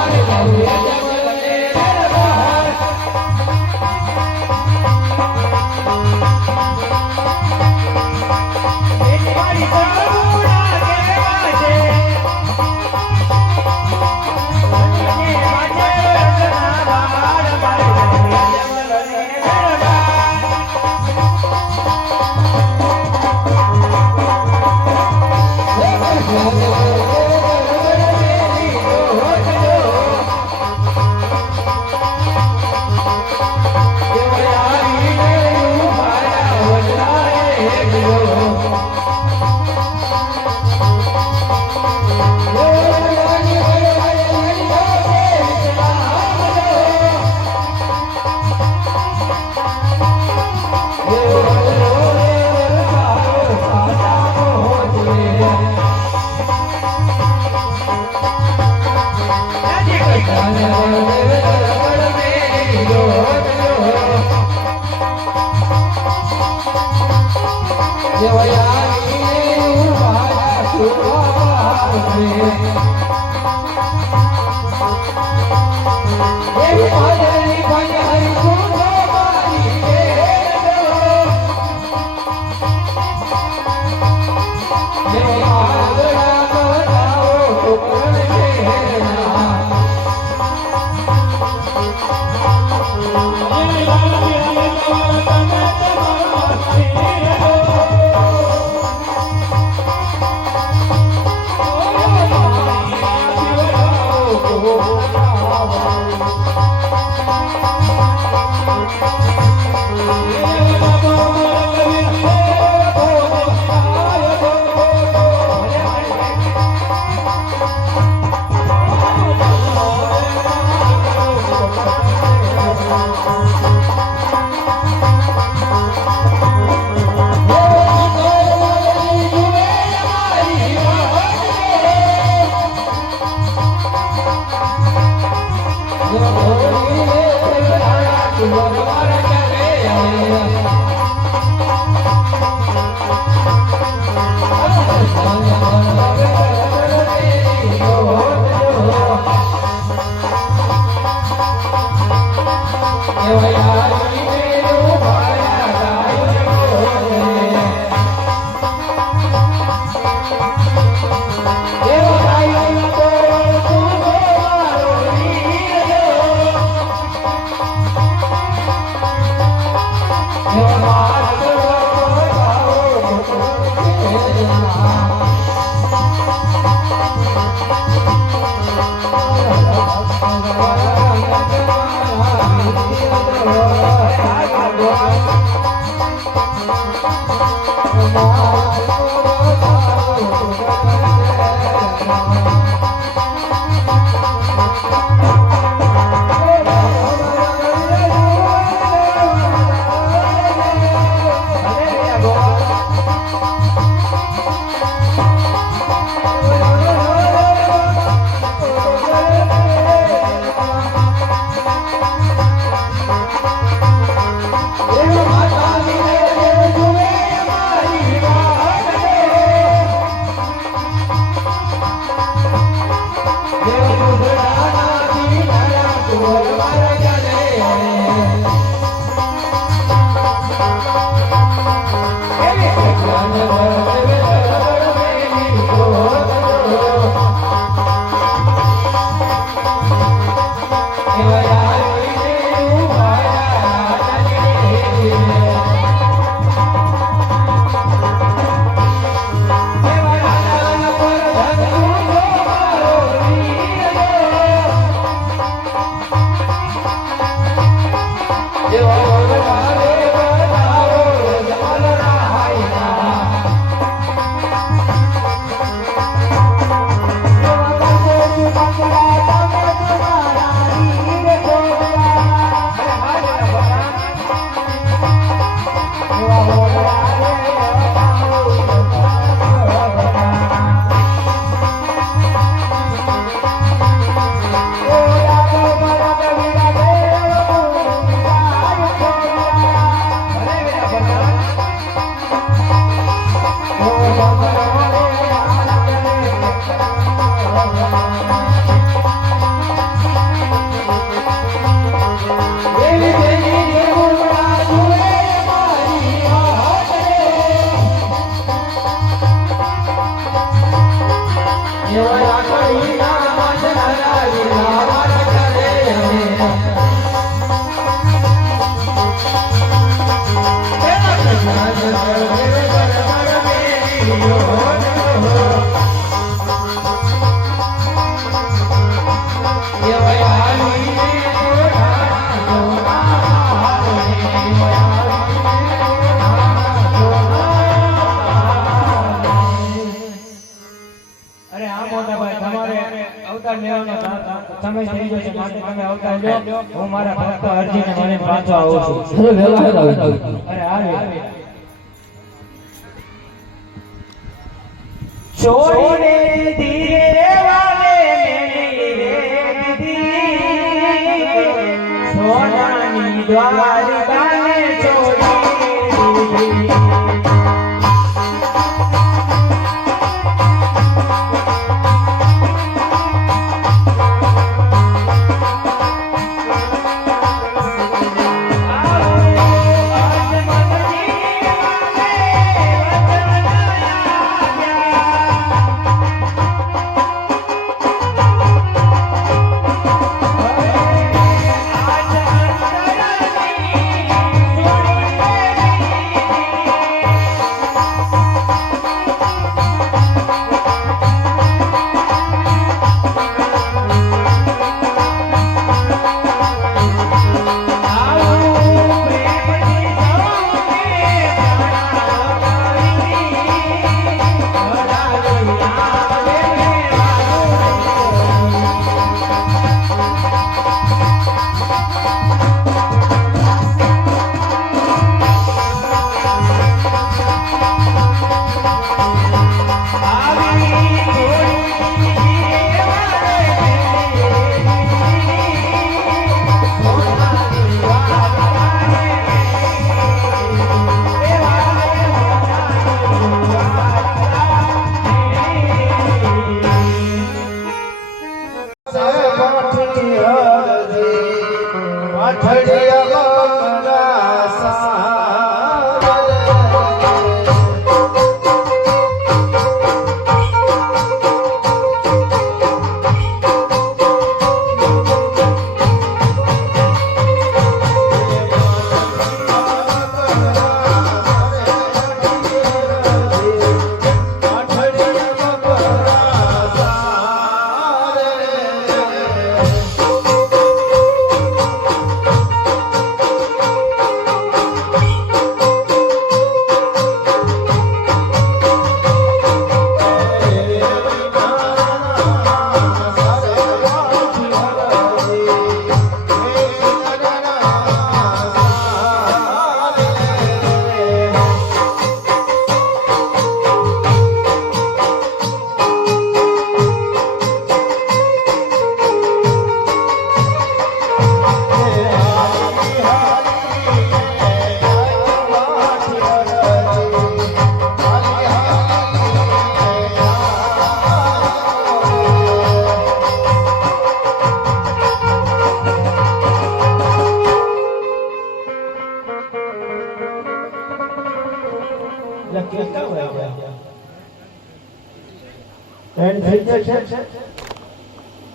Thank you. સમય થઈ ગયો છે માટે તમે આવતા રહ્યો હું મારા ભક્ત અરજીને મને પાછો આવું છું અરે વેલા આવી અરે આવે छोड़े धीरे वाले मेरे दीदी सोनानी द्वारका में छोड़ी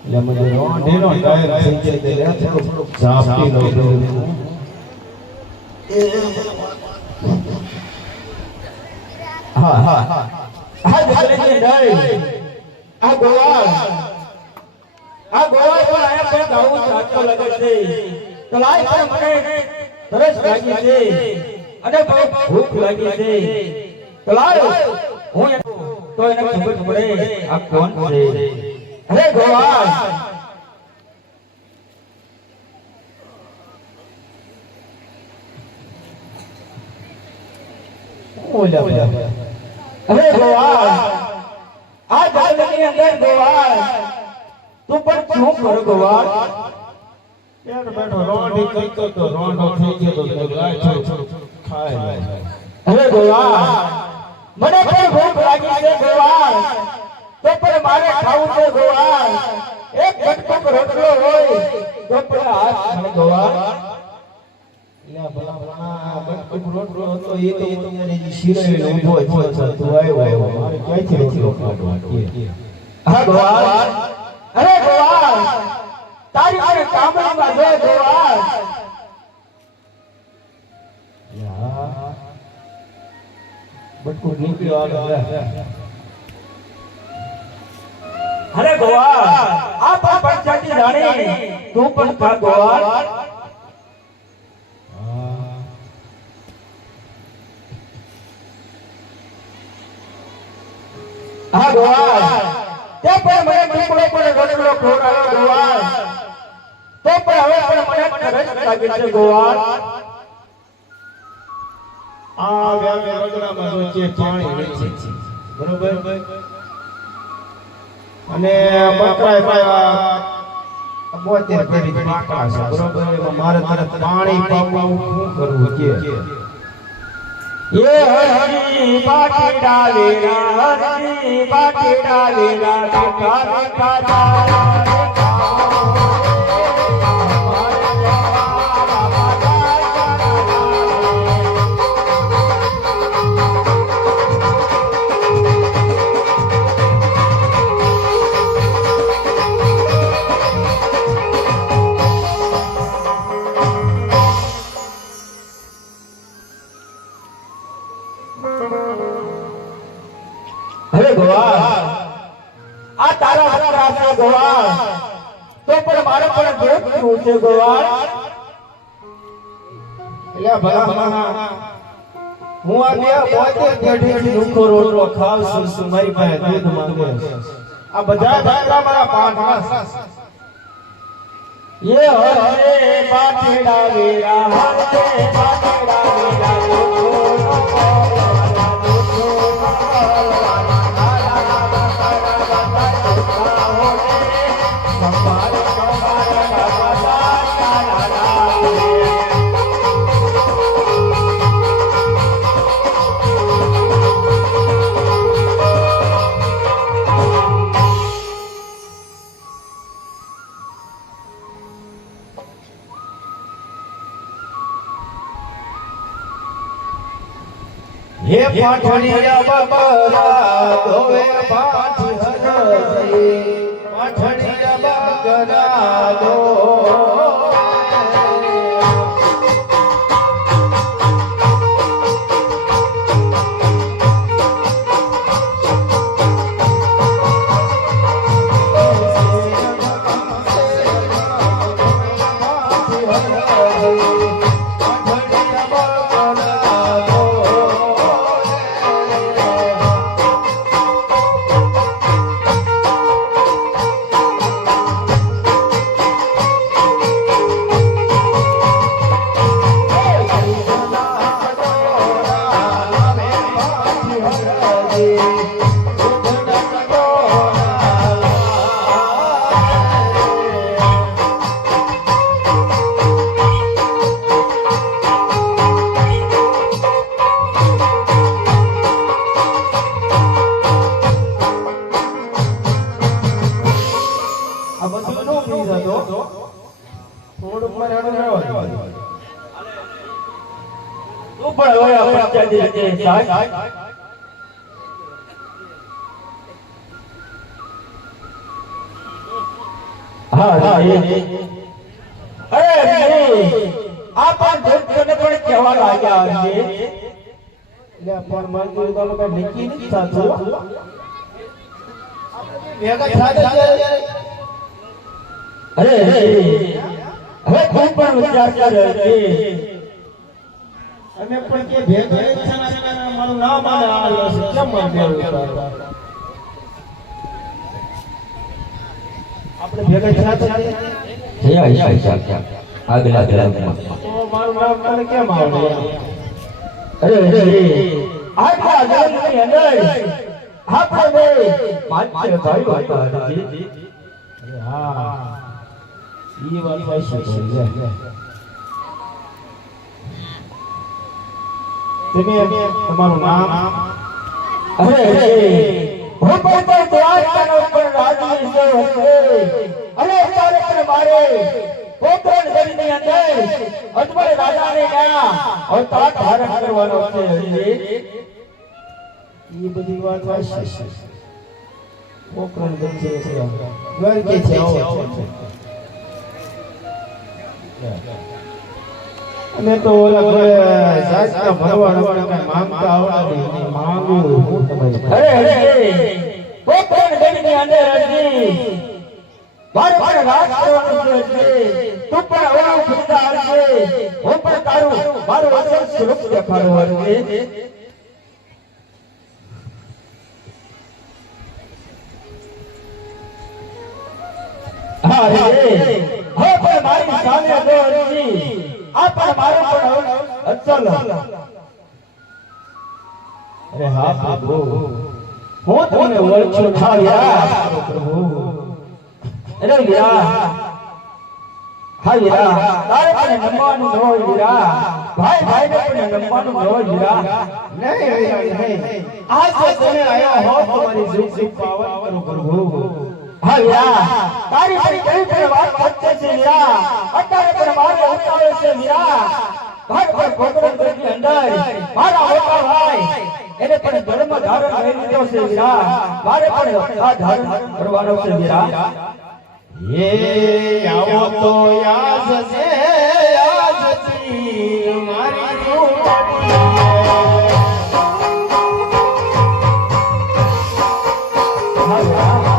એટલે મને રોંઢેનો ટાયર થઈ જાય તે લે થોડું ઝાપટી લો હા હા આ ગોળને ડાય આ ગોળ પર આયા પર દાઉ સાચો લાગે છે તો લાય પર મને તરસ લાગી છે અને બહુ ભૂખ લાગી છે તો લાય હું તો એને ખબર પડે આ કોણ છે અરે ગોવાળ ઓલા અરે ગોવાળ આ જંગલની અંદર ગોવાળ તું પણ શું કર ગોવાળ યાર બેઠો રોંઢી કરતો તો રોંઢો થઈ ગયો તો ગાય ખાય અરે ગોવાળ મને પણ ભૂખ લાગી છે ગોવાળ તો પણ મારે ખાવું છે ગોવાળ એક ગટકો રોટલો હોય તો પણ હાથ ખાને ગોવાળ લ્યા ભલા બટકુક રોટલો હતો એ તો તમારી શિરાઈ ઊભો છે તું આવ્યો મારે ક્યાંથી રોટલો ખાવાનો હા ગોવાળ અરે ગોવાળ તારી મારે કામમાં જો ગોવાળ યા બટકુક નીકળ્યો આવે અરે ગોવાળ આ પણ પંચાયતી રાણી તું પણ ખા ગોવાળ હા ગોવાળ તે પણ મને ટુકડો પર રોટલો ખવડાવ્યો ગોવાળ લાગે છે ગોવાળ આ વ્યામે રગડામાં વચ્ચે પાણી વચ્ચે છે બરોબર અને બકરાય પાયા 72 પેરી પાકા છે બરોબર એમાં મારે પાણી પાવું શું કરવું કે ये हरी पाटीडा लेना हरी पाटीडा लेना देखा अरे गोवाळ आ तारा हरा છે ગોવાળ તો પણ મારો પણ દુઃખ થયું છે ગોવાળ એટલે ભલા હું આ બે 72 પેઢીથી ભૂખો રોટલો ખાવ છું મારી પાસે દૂધ માંગે આ બધા ભાગલા મારા પાઠમાં ये हरे पाटीडा लेना हरे पाटीडा लेना હે પાઠણિયા બકરા દોવે પાઠ હરજી પાઠણિયા બકરા દો પણ હવે પંચાયતી રીતે સાહેબ હા અરે આ પણ દોસ્તોને પણ કહેવા લાગ્યા છે એટલે પણ મંજૂરી તો લોકો નક્કી નથી થતું ભેગા થતા ત્યારે અરે હવે તું પણ વિચાર કર છે અમે પણ કે ભેગા છે મારું નામ માને આવ્યો છે કેમ મને આપણે ભેગા થતા આગલા તો મારું નામ મને કેમ આવડે અરે આખા જગતની અંદર આપણે પાંચ ભાઈઓ હતા હરજી હા ઈ વાત પાછી છે તમે તમારું નામ અરે હું પણ દ્વારકાનો પણ રાજી છે અને તારે પણ મારે પોકરણ ગઢની અંદર અજમલ રાજાને ગયા અવતાર ધારણ કરવાનો છે હરજી ઈ બધી વાત પાછી છે પોકરણ ગઢ છે દ્વારકે છે આવો અમે તો ઓલા ઘરે જાતના ભરવાડ આપણે માંગતા આવડે નહીં માંગવું હું તમારી અરે પોકરણ ગઢની અંદર હરજી મારે પણ રાજ કરવાનું છે હરજી તું પણ ઓલું ખુદા હરજી હું પણ તારું મારું અસલ સ્વરૂપ દેખાડું હરજી હા રે હા પણ મારી સામે જો હરજી આ પણ મારો પણ અચલ. અરે હા પ્રભુ, હું તમને ઓળખું ના વીરા પ્રભુ. અરે વીરા, હા વીરા, તારે પણ નમવાનું ન હોય વીરા. ભાઈ ભાઈને પણ નમવાનું ન હોય વીરા. નહીં વીરા નહીં. આજ તો તમે આયા હો તમારી જીવ પાવન કરો પ્રભુ. હા વીરા, તારી મારી કઈ પણ વાત સત્ય છે વીરા. અત્યારે પણ મારે ઉતાવળ છે વીરા. ઘર પર પોકરણગઢની અંદર મારા મોટા ભાઈ એને પણ ધર્મ ધારણ કરી લીધો છે વીરા. મારે પણ આ ધારણ કરવાનો છે વીરા. એ આવો તો યાદ છે, યાદ છે મારી જોડી. હા વીરા,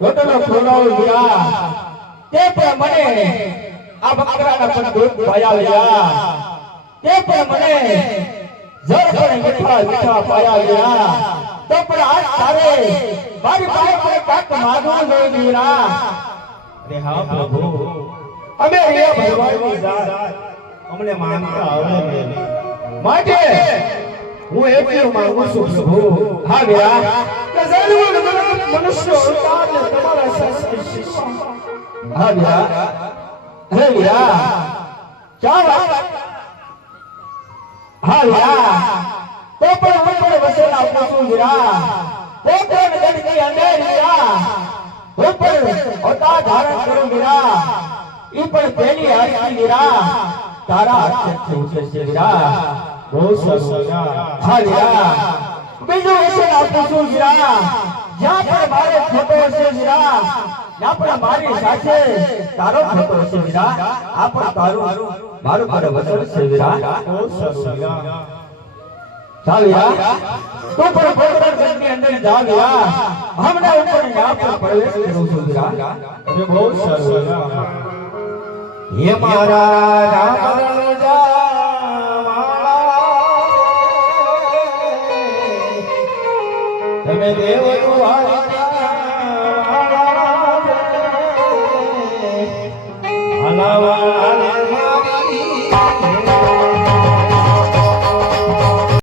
રોટલો ખોલાવો વીરા તે પણ મને આ બકરાના પણ દૂધ પાયા વીરા તે પણ મને જર પણ મીઠા મીઠા પાયા વીરા તો પણ આજ તારે મારી પાસે પણ કાક માગવું જોઈએ વીરા અરે હા પ્રભુ અમે રિયા ભગવાનની જાત અમને માનતા આવડે નહીં માટે હું એટલું માંગુ છું પ્રભુ હા વીરા કે જન્મ મનુષ્ય અવતારને તમારા શાસ્ત્રી શિષ્ય હા વીરા હે વીરા ચાલ હા વીરા તો પણ હું પણ વસેલા આપું છું વીરા તો પણ ગઢની અંદર વીરા હું પણ અવતાર ધારણ કરું વીરા ઈ પણ પહેલી આરતી વીરા તારા હાથેથી ઉતરશે વીરા બહુ સરસ હા વીરા બીજું વસેલા આપું છું વીરા જ્યાં પણ મારે ફોટો હશે વીરા જ્યાં પણ મારી સાથે તારો ફોટો હશે વીરા આ પણ તારું મારું વસન છે વીરા બહુ સરસ ચાલ વીરા તું પણ ગોકળ ગઢની અંદર જા વીરા હમણાં ઉપર ન્યા પર પ્રવેશ કરું છું વીરા અરે બહુ સરસ હે મારા રામ તમે દેવ દુઆર